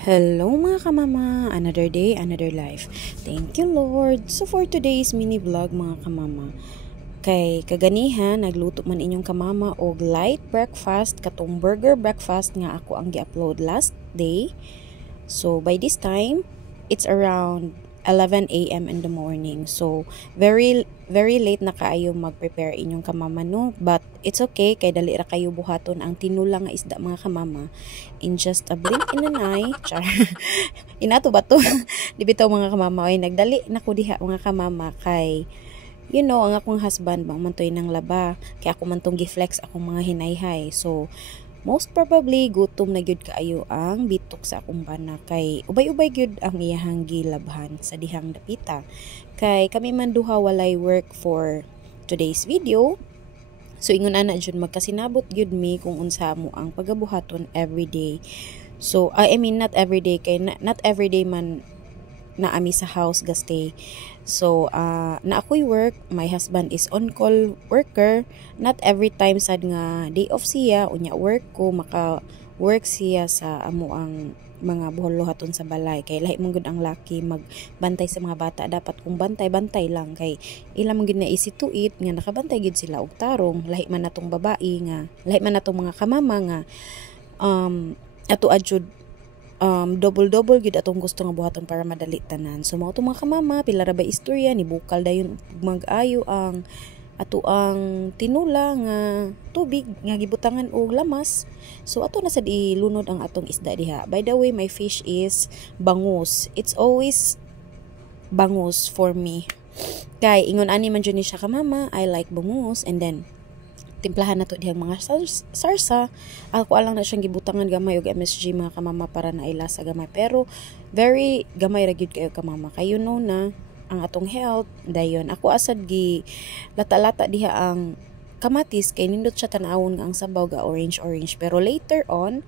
Hello mga kamama, another day, another life. Thank you Lord. So for today's mini vlog mga kamama, kay kaganihan nagluto man inyong kamama og light breakfast katong burger breakfast nga ako ang gi-upload last day. So by this time, it's around 11 a.m. in the morning. So very late na kaayo mag-prepare inyong kamama no, but it's okay kay dali ra kayo buhaton ang tinulang nga isda mga kamama in just a blink in an eye. Char. Inato ba to? Di bitaw mga kamama ay nagdali na ko diha mga kamama kay ang akong husband bang man toy nang laba kay ako man tong gi-flex akong mga hinayhay. So most probably gutom na gyud kaayo ang bitok sa akong bana kay ubay-ubay gyud ang iyahang gilabhan sa dihang dapita. Kay kami man duha walay work for today's video. So ingon ana jud magkasinabot gyud mi kung unsa mo ang pagabuhaton everyday. So I mean not everyday kay not everyday man naami sa house gastay. So na ako'y work, my husband is on call worker. Not every time sad nga day off siya unya work ko maka work siya sa amo ang mga buhol-luhaton sa balay kay lahi mong gud ang laki magbantay sa mga bata. Dapat kung bantay lang kay ila mong gid na easy to eat nga nakabantay gid sila og tarong. Lahi man natong babae nga lahi man natong mga kamama nga ato adjud double gid atong gusto nga buhaton para madali tanan. So mao to mga kamama, pila ra ba istorya ni bukal dayon mag-ayo ang ato ang tinula nga tubig nga gibutangan og lamas. So ato na sad ilunod ang atong isda diha. By the way, my fish is bangus. It's always bangus for me. Kay ingon ani man jud ni siya kamama, I like bangus. And then timplahan na to dihang mga sarsa. Ako alang na siyang gibutangan gamay og MSG mga kamama para na ilasa gamay. Pero very gamay ra gyud kayo kamama. Kayo know na ang atong health dayon. Ako asad gi lata-lata diha ang kamatis kay nindot siya tan-awon nga ang sabaw ga orange. Pero later on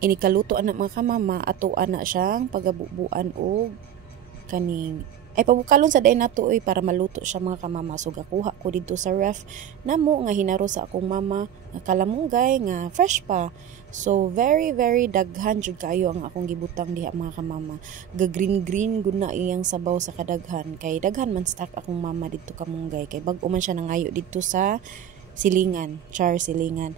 inikaluto ana mga kamama ato ana siyang pagabubuan og kaning ay pabukalon sa day nato para maluto siya mga kamama. So gakuha ko dito sa ref namo nga hinaro sa akong mama nga kalamunggay nga fresh pa. So very daghan jud kayo ang akong gibutang diha mga kamama. Ga green gud na iyang sabaw sa kadaghan kay daghan man stock akong mama dito kamunggay kay bag-o man siya nangayo dito sa silingan, silingan.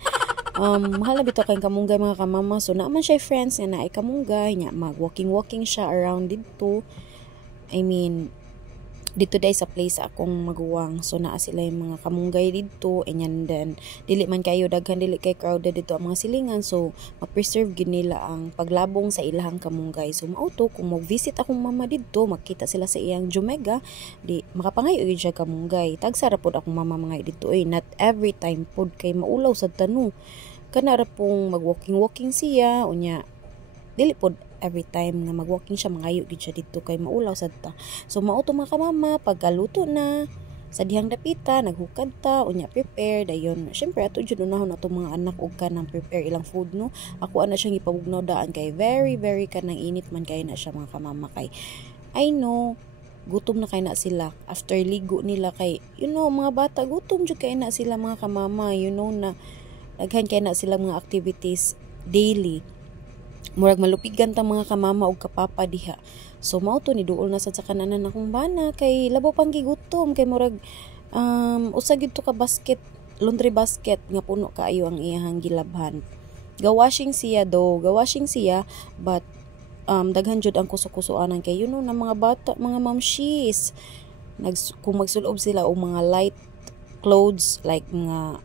Mahal na bito kayong kamunggay mga kamama. So naaman siya friends nga naay kamunggay nya mag walking siya around dito. I mean, dito day sa place akong maguwang. So naa sila yung mga kamunggay dito and then dili man kayo daghan, dili kay crowded dito ang mga silingan. So ma-preserve gid nila ang paglabong sa ilahang kamunggay. So mao to kung mag-visit akong mama dito, makita sila sa iyang Jumega, di makapangayo gyud siya kamunggay. Tagsara pod akong mama mga dito not every time pod kay maulaw sa tanu. Kana ra pong mag-walking siya unya dili pod every time nga mag-walking siya mangayo gid siya dito kay maulaw sad ta. So mao to mga kamama pagkaluto na sa dihang dapita naghukad ta unya prepare dayon. Syempre ato jud unahon ato mga anak og kanang prepare ilang food no. Ako ana siyang ipabugnaw daan kay very kanang init man kay na siya mga kamama kay I know gutom na kay na sila after ligo nila kay mga bata gutom jud kay na sila mga kamama na daghan kay na sila mga activities daily. Murag malupigan ta mga kamama og kapapa diha. So mao to ni duol na sad sa kananan akong bana kay labaw pang gigutom kay murag usa gyud to ka basket, laundry basket nga puno kaayo ang iyahang gilabhan. Gawashing siya but daghan jud ang kuso-kusoanan kay na mga bata, mga mamshis. Kung magsulob sila og mga light clothes like mga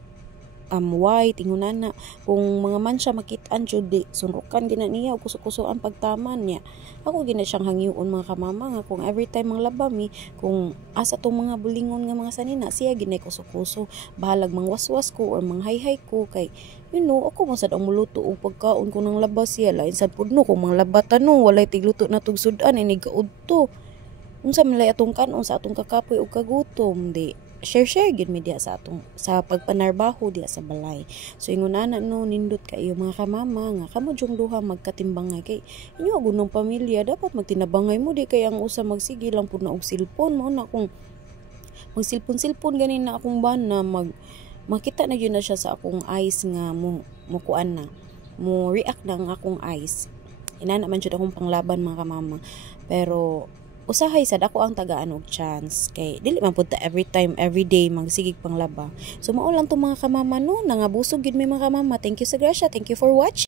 white ingunan na kung mga mansya makitaan jud di sunrukan gina niya og kuso-kusoan pagtaman niya. Ako gina siyang hangyoon mga kamama nga kung every time ang labami kung asa tong mga bulingon nga mga sanina siya gina kuso-kuso bahalag mangwaswas ko or manghayhay ko kay ako man sad ang muluto og pagkaon ko nang labas siya lain sad pud no kung manglabatan no walay tigluto na tug sudan ini gaudto unsa man lay atong kanon sa atong kakapoy og kagutom di share gid mi diha sa atong sa pagpanarbaho diha sa balay. So ingon ana no nindot kayo mga kamama nga kamo jung duha magkatimbangay kay inyo gunong pamilya dapat magtinabangay mo di kay ang usa magsige lang pud na og cellphone mo na kung magsilpon ganin na akong bana makita na yun na siya sa akong eyes nga mo kuan na mo react na ang akong eyes Ina naman jud akong panglaban mga kamama. Pero usahay sad ako ang tagaan og chance kay dili man pud ta every time every day magsigig panglaba. So mao lang to mga kamama no, nangabusog gid may mga kamama. Thank you sa grasya. Thank you for watching.